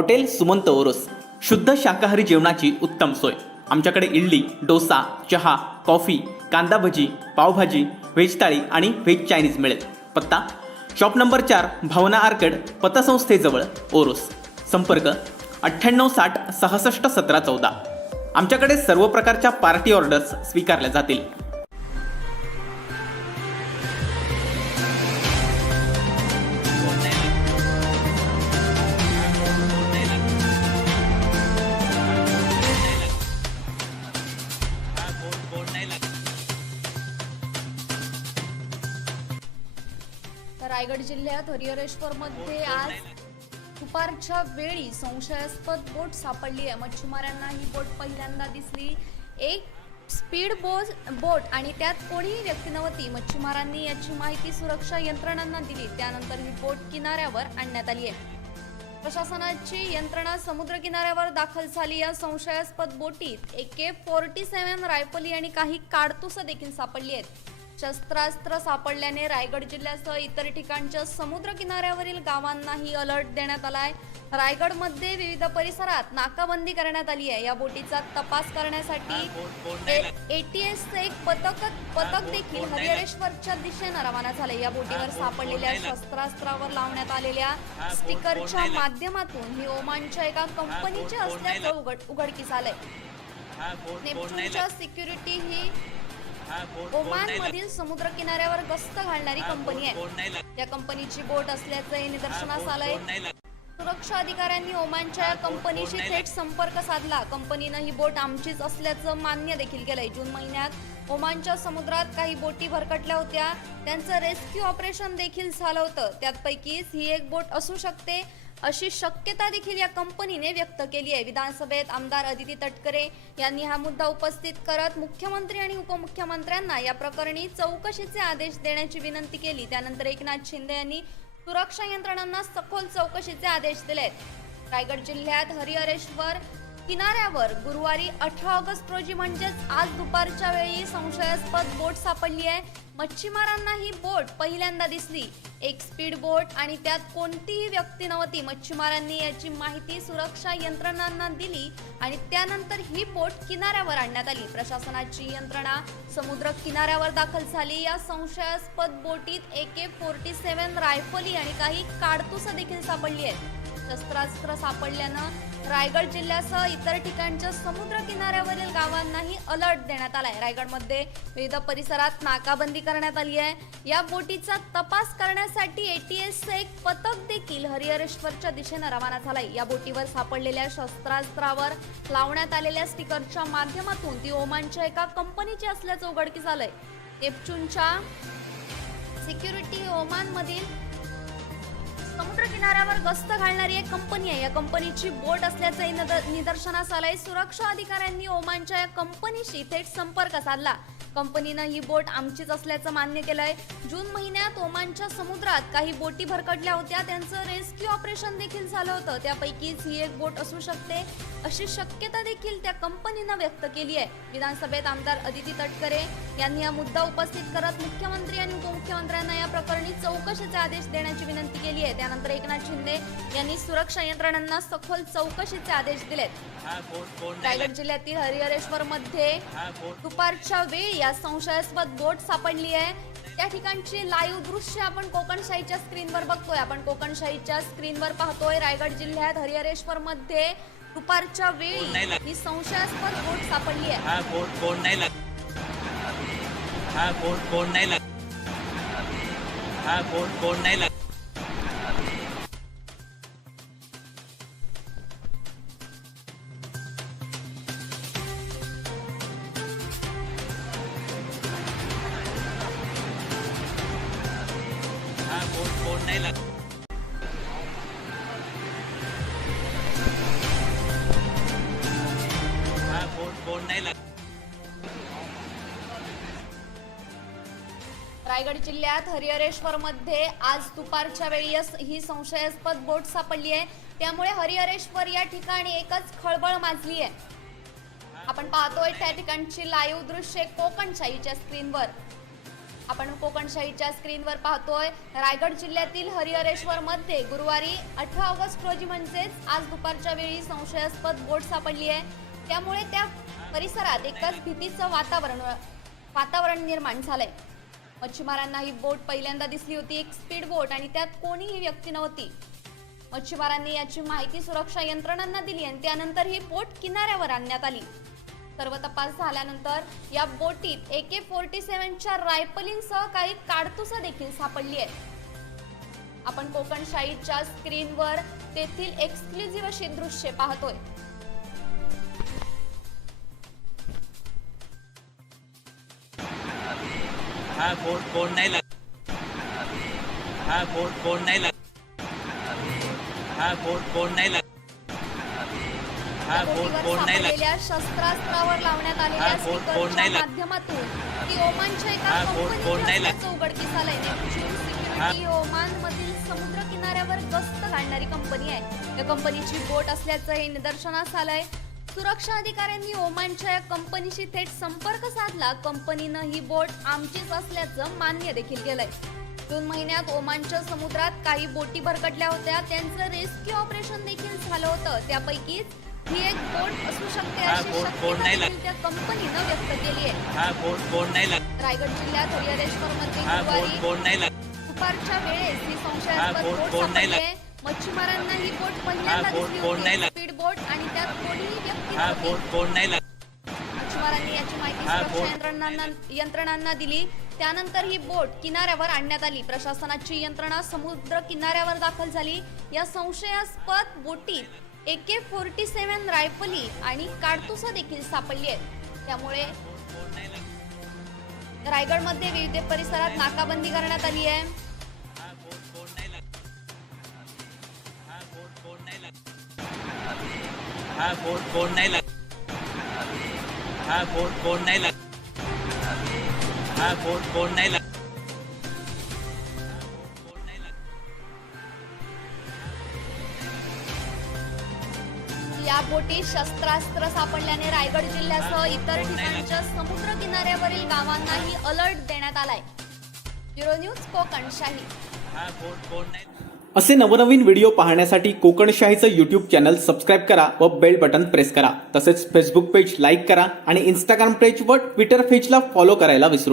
Hotel Sumant Oros, शुद्ध शाकाहारी जेवणाची उत्तम सोय. आमच्याकडे इडली, डोसा, चहा, कॉफी, कांदा भजी, पावभाजी, व्हेज थाळी आणि व्हेज चायनीज मिळेल. पत्ता शॉप नंबर 4, भावना आर्केड, पतसंस्थेजवळ, ओरोस. संपर्क 9860 66 17 14. आमच्याकडे सर्व प्रकारच्या पार्टी ऑर्डर्स स्वीकारल्या जातील. रायगड जिल्ह्यात हरिहरेश्वरमध्ये आज दुपारच्या वेळी संशयास्पद बोट सापडली आहे. मच्छीमारांना ही बोट पहिल्यांदा दिसली. एक स्पीड बोट आणि त्यात कोणीही व्यक्ती नव्हती. मच्छीमारांनी याची माहिती सुरक्षा यंत्रणांना दिली. त्यानंतर ही बोट किनाऱ्यावर आणण्यात आली आहे. प्रशासनाची यंत्रणा समुद्र किनाऱ्यावर दाखल झाली. या संशयास्पद बोटीत AK-47 रायफली आणि काही काडतुसं देखील सापडली आहेत. शस्त्रास्त्र सापडल्याने रायगड जिल्ह्यासह इतर ठिकाणच्या समुद्र किनाऱ्यावरील गावांनाही अलर्ट देण्यात आलाय. रायगडमध्ये विविध परिसरात नाकाबंदी करण्यात आली आहे. या बोटीचा तपास करण्यासाठी ATS एक पथक देखील हरिहरेश्वरच्या दिशेनं रवाना झाले. या बोटीवर सापडलेल्या शस्त्रास्त्रावर लावण्यात आलेल्या स्टिकरच्या माध्यमातून ही ओमानच्या एका कंपनीचे असल्याचं उघडकीस आलंय. नेपच्यूनच्या सिक्युरिटी ही ओमान मधील समुद्र किनाऱ्यावर गस्त घालणारी कंपनी आहे. या कंपनीची बोट असल्याचंही निदर्शनास आलंय. सुरक्षा अधिकाऱ्यांनी ओमानच्या या कंपनीशी थेट संपर्क साधला. कंपनीनं ही बोट आमचीच असल्याचं मान्य देखील केलंय. जून महिन्यात ओमानच्या समुद्रात काही बोटी भरकटल्या होत्या. त्यांचं रेस्क्यू ऑपरेशन देखील झालं होतं. त्यापैकीच ही एक बोट असू शकते अशी शक्यता देखील या कंपनीने व्यक्त केली आहे. विधानसभेत आमदार अदिती तटकरे यांनी हा मुद्दा उपस्थित करत मुख्यमंत्री आणि उपमुख्यमंत्र्यांना या प्रकरणी चौकशीचे आदेश देण्याची विनंती केली. त्यानंतर एकनाथ शिंदे यांनी सुरक्षा यंत्रणांना सखोल चौकशीचे आदेश दिलेत. रायगड जिल्ह्यात हरिहरेश्वर किनाऱ्यावर गुरुवारी 18 ऑगस्ट रोजी म्हणजेच आज दुपारच्या वेळी संशयास्पद बोट सापडली आहे. मच्छीमारांना ही बोट पहिल्यांदा दिसली. एक स्पीड बोट आणि त्यात कोणतीही व्यक्ती नव्हती. मच्छीमारांनी याची माहिती सुरक्षा यंत्रणांना दिली आणि त्यानंतर ही बोट किनाऱ्यावर आणण्यात आली. प्रशासनाची यंत्रणा समुद्र किनाऱ्यावर दाखल झाली. या संशयास्पद बोटीत AK-47 रायफली आणि काही काडतुसं देखील सापडली आहेत. शस्त्रास्त्र सापडल्यानं रायगड जिल्ह्यासह इतर ठिकाणच्या समुद्र किनाऱ्यावरील गावांनाही अलर्ट देण्यात आलाय. रायगडमध्ये विविध परिसरात नाकाबंदी करण्यात आली आहे. या बोटीचा तपास करण्यासाठी ATS एक पथक देखील हरिहरेश्वरच्या दिशेनं रवाना झालाय. या बोटीवर सापडलेल्या शस्त्रास्त्रावर लावण्यात आलेल्या स्टिकरच्या माध्यमातून ती ओमानच्या एका कंपनीची असल्याचं उघडकीस आलंय. नेपच्यूनच्या सिक्युरिटी ओमान मधील समुद्र किनाऱ्यावर गस्त घालणारी एक कंपनी आहे. या कंपनीची बोट असल्याचंही निदर्शनास आलंय. सुरक्षा अधिकाऱ्यांनी ओमानच्या या कंपनीशी थेट संपर्क साधला. कंपनीनं ही बोट आमचीच असल्याचं मान्य केलंय. जून महिन्यात ओमानच्या समुद्रात काही बोटी भरकटल्या होत्या. त्यांचं रेस्क्यू ऑपरेशन देखील झालं होतं. त्यापैकीच ही एक बोट असू शकते अशी शक्यता देखील त्या कंपनीनं व्यक्त केली आहे. विधानसभेत आमदार अदिती तटकरे यांनी हा मुद्दा उपस्थित करत मुख्यमंत्री आणि उपमुख्यमंत्र्यांना या प्रकरणी चौकशीचे आदेश देण्याची विनंती केली आहे. त्यानंतर एकनाथ शिंदे यांनी सुरक्षा यंत्रणांना सखोल चौकशीचे आदेश दिलेत. रायगड जिल्ह्यातील हरिहरेश्वर मध्ये दुपारच्या वेळी या संशयास्पद बोट सापडली आहे. त्या ठिकाणची लाईव्ह दृश्य आपण कोकणशाहीच्या स्क्रीनवर बघतोय. आपण कोकणशाहीच्या स्क्रीनवर पाहतोय. रायगड जिल्ह्यात हरिहरेश्वर मध्ये दुपारच्या वेळी ही संशयास्पद बोट सापडली आहे. रायगड जिल्ह्यात हरिहरेश्वर मध्ये आज दुपारच्या वेळी ही संशयास्पद बोट सापडली आहे. त्यामुळे हरिहरेश्वर या ठिकाणी एकच खळबळ माजली आहे. आपण पाहतोय त्या ठिकाणची लाईव्ह दृश्य कोकणशाहीच्या स्क्रीनवर. आपण कोकणशाहीच्या स्क्रीनवर पाहतोय रायगड जिल्ह्यातील हरिहरेश्वर मध्ये गुरुवारी 18 ऑगस्ट रोजी म्हणजेच आज दुपारच्या वेळी संशयास्पद बोट सापडली आहे. त्यामुळे त्या परिसरात एकच भीतीचं वातावरण निर्माण झालंय. मच्छीमारांना ही बोट पहिल्यांदा दिसली होती, एक स्पीड बोट, आणि त्यात कोणीही व्यक्ती नव्हती. मच्छीमारांनी याची माहिती सुरक्षा यंत्रणांना दिली आणि त्यानंतर ही बोट किनाऱ्यावर आणण्यात आली. सर्व तपास झाल्यानंतर या बोटीत AK-47च्या रायफलींसह काही काडतुसं देखील सापडली आहेत. आपण कोकणशाहीच्या स्क्रीनवर तेथील एक्सक्लुझिव्ह अशी दृश्ये पाहतोय. हा बोट नाही लाग हा बोट नाही लाग हा बोट नाही लाग हा बोट नाही लाग सापडलेल्या शस्त्रास्त्रावर लावण्यात आलेल्या स्टिकरच्या माध्यमातून ती ओमानच्या एका कंपनीच्या उघडकीस आलंय. नेपच्यून सिक्युरिटी ओमान मधील समुद्र किनाऱ्यावर गस्त घालणारी कंपनी आहे. या कंपनीची बोट असल्याचं हे निदर्शनास आलंय. सुरक्षा अधिकाऱ्यांनी ओमानच्या या कंपनीशी थेट संपर्क साधला. कंपनीनं ही बोट आमचीच असल्याचं मान्य देखील केलंय. 2 महिन्यात ओमानच्या समुद्रात काही बोटी भरकटल्या होत्या. त्यांचं रेस्क्यू ऑपरेशन देखील झालं होतं. त्यापैकीच ही एक बोट असू शकते अशी शक्यता त्या कंपनीनं व्यक्त केली आहे. रायगड जिल्ह्यात हरिहरेश्वर मध्ये गुरुवारी दुपारच्या वेळेस ही संशयास्पद बोट सापडली आहे. मच्छीमारांना ही बोट पहिल्यांदा दिसली होती, स्पीड बोट, आणि त्यात कोणीही व्यक्ती नव्हती. मच्छीमारांनी याची माहिती सुरक्षा यंत्रणांना दिली. त्यानंतर ही बोट किनाऱ्यावर आणण्यात आली. प्रशासनाची यंत्रणा समुद्र किनाऱ्यावर दाखल झाली. या संशयास्पद बोटीत AK-47 रायफली आणि काडतुसं देखील सापडली आहेत. त्यामुळे रायगडमध्ये विविध परिसरात नाकाबंदी करण्यात आली आहे. हा बोट नाही लाग हा बोट नाही लाग हा बोट नाही लाग या बोटीत शस्त्रास्त्र सापडल्याने रायगड जिल्ह्यासह इतर ठिकाणच्या समुद्र किनाऱ्यावरील गावांनाही अलर्ट देण्यात आलाय. Bureau news Kokanshahi. हा बोट नाही. असे नवनवीन व्हिडिओ पाहण्यासाठी कोकणशाहीचं यूट्यूब चॅनल सबस्क्राईब करा व बेल बटन प्रेस करा. तसेच फेसबुक पेज लाईक करा आणि इंस्टाग्राम पेज व ट्विटर पेजला फॉलो करायला विसरू नका.